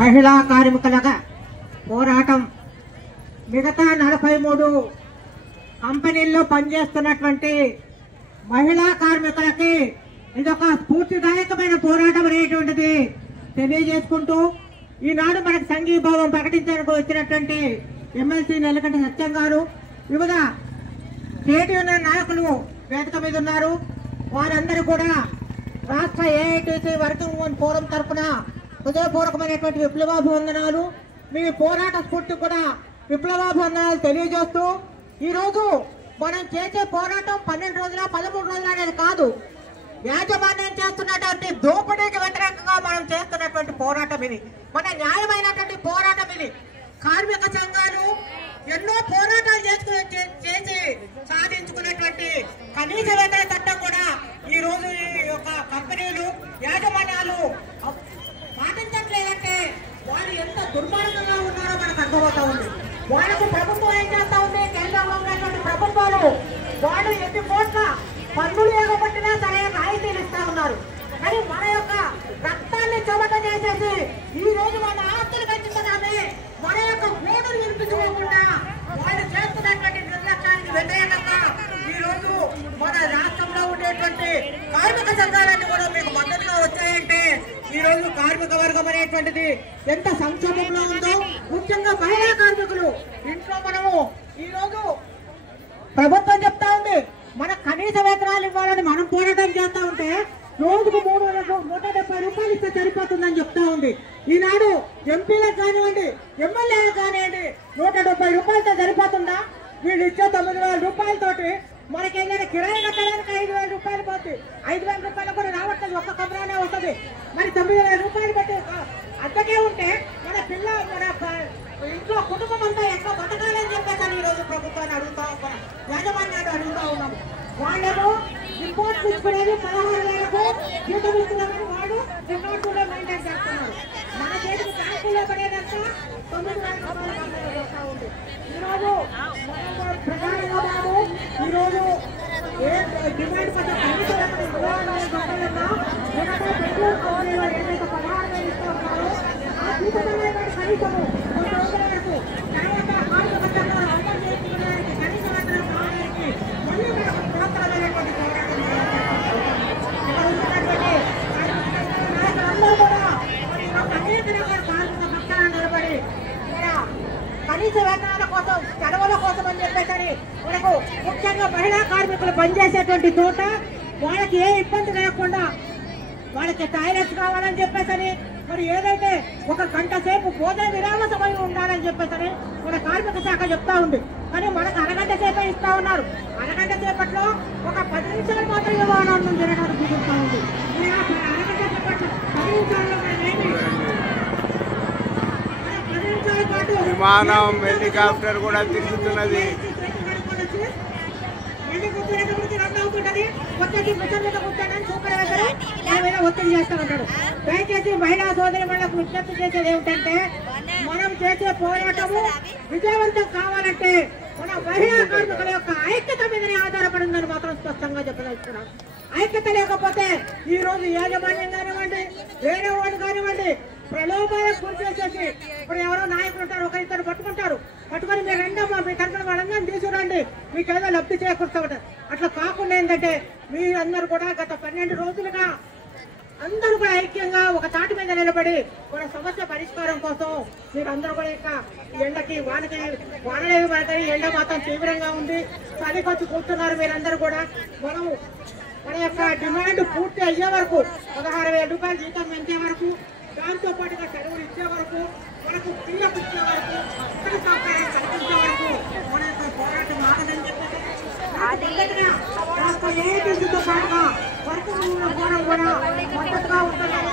మహిళా కార్మికుల పోరాటం మిగతా 43 కంపెనీల్లో పనిచేస్తున్నటువంటి మహిళా కార్మికులకి ఇదొక స్ఫూర్తిదాయకమైన పోరాటం అనేటువంటిది తెలియజేసుకుంటూ ఈనాడు మనకు సంఘీభావం ప్రకటించడానికి వచ్చినటువంటి ఎమ్మెల్సీ నెలకంటి సత్యం గారు, వివిధ ట్రేడ్ యూనియన్ నాయకులు వేదిక మీద ఉన్నారు. వారందరూ కూడా రాష్ట్ర ఏఐటీసీ వర్కింగ్ ఉమెన్ ఫోరం తరఫున హృదయపూర్వకమైనటువంటి విప్లవాభివందనాలు. మీ పోరాట స్ఫూర్తి కూడా విప్లవాభివందనాలు తెలియజేస్తూ ఈరోజు మనం చేసే పోరాటం 12 రోజుల 13 రోజులు అనేది కాదు, యాజమాన్యం చేస్తున్నటువంటి దోపిడీకి వ్యతిరేకంగా మనం చేస్తున్నటువంటి పోరాటం ఇది. మన న్యాయమైనటువంటి పోరాటం ఇది. కార్మిక సంఘాలు ఎన్నో పోరాటాలు చేసి సాధించుకున్నటువంటి కనీస వేతన చట్టం కూడా ఈ రోజు ఈ యొక్క కంపెనీలు యాజమాన్యాలు పాటించట్లేదంటే వాళ్ళు ఎంత దుర్మార్గంగా ఉన్నారో మనకు అర్థమవుతా ఉంది. వాళ్ళకు ప్రభుత్వం ఏం చేస్తా ఉంది, కేంద్రంలో ఉన్నటువంటి ప్రభుత్వాలు వాళ్ళు ఎన్ని కోట్ల పన్నులు ఎగబట్టినా సరే రాయితీలు ఇస్తా ఉన్నారు. కానీ మన యొక్క రక్తాన్ని చెమట చేసేసి ఈ రోజు మన ఆస్తులు పెంచుతున్నామే, మన యొక్క ఓటులు వినిపించుకోకుండా వాళ్ళు చేస్తున్నటువంటి నిర్లక్ష్యానికి వ్యతిరేకంగా ఈ రోజు మన రాష్ట్రంలో ఉండేటువంటి కార్మిక సంఘాలన్నీ కూడా మీకు మద్దతుగా వచ్చాయంటే ఈ రోజు కార్మిక వర్గం అనేటువంటిది ఎంత సంక్షోభంలో ఉందో, ముఖ్యంగా మహిళా కార్మికులు ఇంట్లో మనము ఈ రోజు ప్రభుత్వం చెప్తా ఉంది మన కనీస వేతనాలు ఇవ్వాలని మనం పోరాటం చేస్తా ఉంటే రోజుకు 170 రూపాయలు ఇస్తే సరిపోతుందని చెప్తా ఉంది. ఈనాడు ఎంపీలకు కానివ్వండి, ఎమ్మెల్యేలకు కానివ్వండి 170 రూపాయలతో సరిపోతుందా? వీళ్ళు ఇచ్చే 9,000 రూపాయలతోటి మనకేదైనా కిరాయి కట్టడానికి 5,000 రూపాయలు పోతుంది. 5,000 రూపాయలు కూడా రావట్లేదు, ఒక్క కమరానే వస్తుంది. మరి 9,000 రూపాయలు పెట్టి అద్దకే ఉంటే మన పిల్ల మన ఇంట్లో కుటుంబం అంతా ఎక్కడ బతకాలని చెప్పేసి ఈ రోజు ప్రభుత్వాన్ని అడుగుతా ఉన్నాం, యాజమాన్యాన్ని అడుగుతా ఉన్నాము. వాళ్ళేమో రిపోర్ట్ తీసుకునేది 16,000కు జీతం ఇస్తున్నామని వాడు రికార్డు కూడా మెయింటైన్ చేస్తున్నారు. మన చేతికి బ్యాంకుల్లో పడేదంతా 9,000 రూపాయలు వస్తూ ఉంది. ఈరోజు ప్రధానంగా బాబు ఈరోజు ఏ డిమాండ్ పట్ల కనీస బెంగళూరు కంపెనీలో ఏదైతే 16,000 ఇస్తూ ఉన్నారో ఆ జీతమైనటువంటి కనీసము కొన్ని రోజుల వరకు న్యాయంగా కార్మిక చట్టాలు అమలు చేసుకునేదానికి కనీస వేతనం కావడానికి మళ్ళీ మనకు ప్రోత్సాహమైనటువంటి పోరాటం నాయకులందరూ కూడా అనేక రకాల కార్మిక పక్షాన నిలబడి కనీస వేతనాల కోసం, సెలవుల కోసం అని చెప్పేసరి మనకు ముఖ్యంగా మహిళా కార్మికులు పనిచేసేటువంటి చోట వాళ్ళకి ఏ ఇబ్బంది లేకుండా వాళ్ళకి టాయిలెట్స్ కావాలని చెప్పేసరి, మరి ఏదైతే 1 గంట సేపు భోజన విరామ సమయం ఉండాలని చెప్పేసరి మన కార్మిక శాఖ చెప్తా ఉంది. కానీ మనకు అరగంట సేపే ఇస్తా ఉన్నారు. అరగంట సేపట్లో ఒక 10 నిమిషాలు మాత్రం విమానం జరగడానికి చూపిస్తా ఉంది. అరగంట సేపట్లో 10 నిమిషాల్లో విమానం హెలికాప్టర్ కూడా తిరుగుతున్నది. ఒత్తిడి చేస్తా ఉంటాడు. దయచేసి మహిళా సోదరి వాళ్ళకు విజ్ఞప్తి చేసేది ఏమిటంటే మనం చేసే పోరాటము విజయవంతం కావాలంటే మన మహిళా కార్మికుల యొక్క ఐక్యత మీదనే ఆధారపడి ఉందని మాత్రం స్పష్టంగా చెప్పదలుచుకున్నాం. ఐక్యత లేకపోతే ఈ రోజు యాజమాన్యం కానివ్వండి, వేరే వాళ్ళు కానివ్వండి ప్రలోభాలకు గురి చేసేసి ఇప్పుడు ఎవరో నాయకులు ఉంటారు, ఒకరిద్దరు పట్టుకొని మీరు రెండమ్మా మీ తరఫున వాళ్ళందరూ తీసుకురండి మీకు ఏదో లబ్ధి చేకూరుతామంటారు. అట్లా కాకుండా ఏంటంటే మీరందరూ కూడా గత 12 రోజులుగా అందరూ కూడా ఐక్యంగా ఒక తాటి మీద నిలబడి మన సమస్య పరిష్కారం కోసం మీరందరూ కూడా ఇక ఎండకి వానలేవి పడతాయి, ఎండ మాత్రం తీవ్రంగా ఉంది, చలికొచ్చి కూర్చున్నారు మీరందరూ కూడా. మనము మన యొక్క డిమాండ్ పూర్తి అయ్యే వరకు 16,000 రూపాయలు జీతం పెంచే వరకు, దాంతో పాటుగా సెలవులు ఇచ్చే వరకు, మనకు పిల్లలు ఇచ్చే వరకు, ఇతర సౌకర్యాలు కల్పించే వరకు మన యొక్క పోరాటం ఆగదని చెప్పేసి రాష్ట్ర ఏఐటీసీతో పాటుగా వర్కింగ్ ఉమెన్ ఫోరం కూడా మద్దతుగా ఉంటున్నారు.